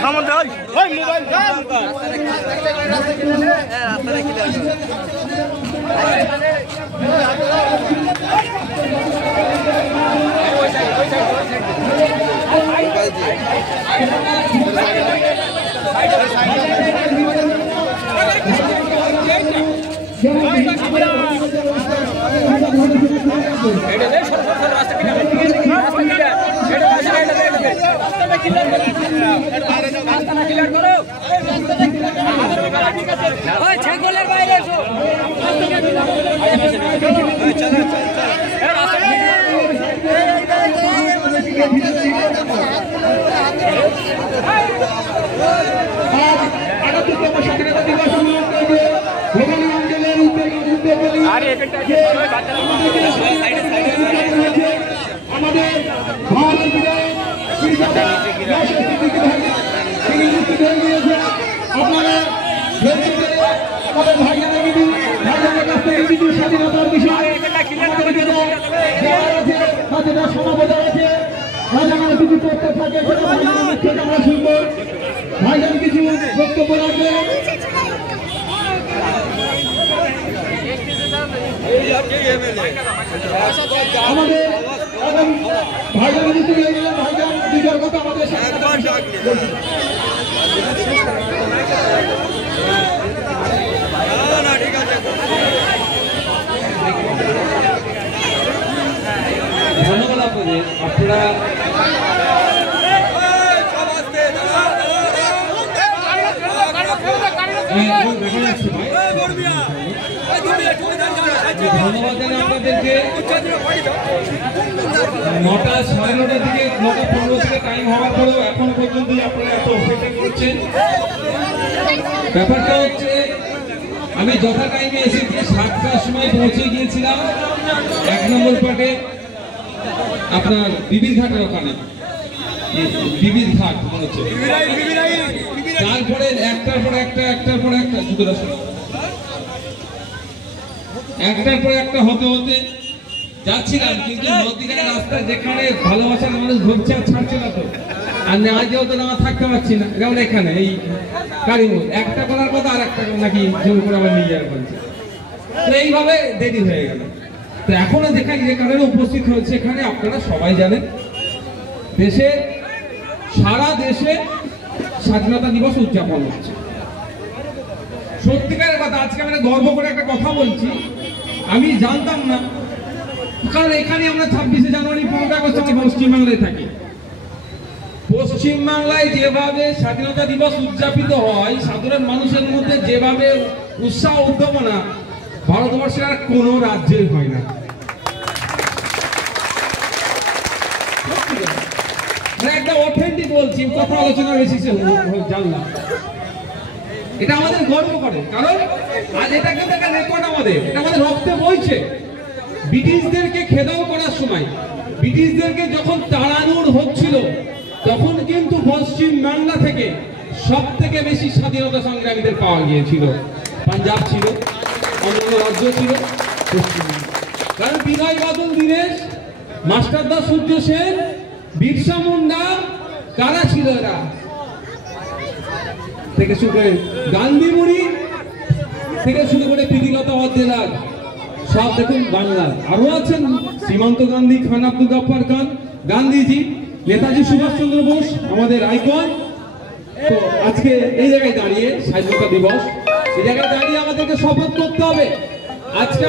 সামনে মোবাইল ছাগলের বাইরে স্বাধীনতার বিষয় সমাবেদন আছে কিছু করতে থাকে আমরা শুনবো ভাইজান কিছু বক্তব্য রাখবে। আমাদের ভাইজান ভাইজান দুইটার কথা আমাদের ধন্যবাদ আপনাদের। আপনারা ধন্যবাদ জানাই আপনাদেরকে। 9টা 9:30 থেকে 9:15 থেকে টাইম হওয়ার পরেও এখন পর্যন্ত আপনারা এত অপেক্ষা করছেন। ব্যাপারটা হচ্ছে আমি যথা টাইমে এসেছি 7টার সময় পৌঁছে গিয়েছিলাম 1 নম্বর পার্টে আপনার বিবির ঘাটের ওখানে, বিবির ঘাট মনে হচ্ছে। তারপরে একটার পর একটা একটার পর একটা হতে হতে যাচ্ছিলাম, কিন্তু নদীঘাটের রাস্তায় যেখানে ভালোবাসার মানুষ ঘুরছে আর ছাড়ছে না তো, আর আজও তো না থাকতে পারছি না। যেমন এখানে এই কারিমুল একটা করার কথা আর একটা নাকি জোর করে আবার নিয়ে যাওয়ার বলছে, তো এইভাবে দেরি হয়ে গেল। তো এখনো যেখানে যে কারণে উপস্থিত হয়েছে এখানে আপনারা সবাই জানেন সারা দেশে স্বাধীনতা দিবস উদযাপন হচ্ছে। সত্যিকারের কথা, আজকে আমরা গর্ব করে একটা কথা বলছি, আমি জানতাম না, কারণ এখানে আমরা 26শে জানুয়ারি 15 আগস্ট আমরা পশ্চিমবাংলায় থাকি। পশ্চিমবাংলায় যেভাবে স্বাধীনতা দিবস উদযাপিত হয়, সাধারণ মানুষের মধ্যে যেভাবে উৎসাহ উদ্দীপনা, ভারতবর্ষের আর কোনো রাজ্যেই হয় না। একটা অথেন্টিক বলছি, কথা আলোচনার বেশি জানলাম, এটা আমাদের গর্ব করে, কারণ আজ এটাকে দেখা রেকর্ড আমাদের, এটা আমাদের রক্তে বইছে। ব্রিটিশদেরকে খেদাও করার সময়, ব্রিটিশদেরকে যখন তাড়ানোর হচ্ছিল, তখন কিন্তু পশ্চিম বাংলা থেকে সব থেকে বেশি স্বাধীনতা সংগ্রামীদের পাওয়া গিয়েছিল। পাঞ্জাব ছিল, অন্যান্য রাজ্য ছিল, পশ্চিমবঙ্গ। কারণ বিনয় বাদল দীনেশ, মাস্টারদা সূর্য সেন, বিরসা মুন্ডা, কারা ছিল এরা থেকে শুরু করে গান্ধী মুড়ি থেকে শুরু করে প্রীতিলতা ওয়াদ্দেদার, সব দেখুন বাংলার। আরো আছেন সীমান্ত গান্ধী, খান আব্দুল গফফার খান, গান্ধীজি, নেতাজি সুভাষচন্দ্র বোস, আমাদের আইকন। তো আজকে এই জায়গায় দাঁড়িয়ে স্বাধীনতা দিবস, এই জায়গায় দাঁড়িয়ে আমাদেরকে শপথ করতে হবে। আজকে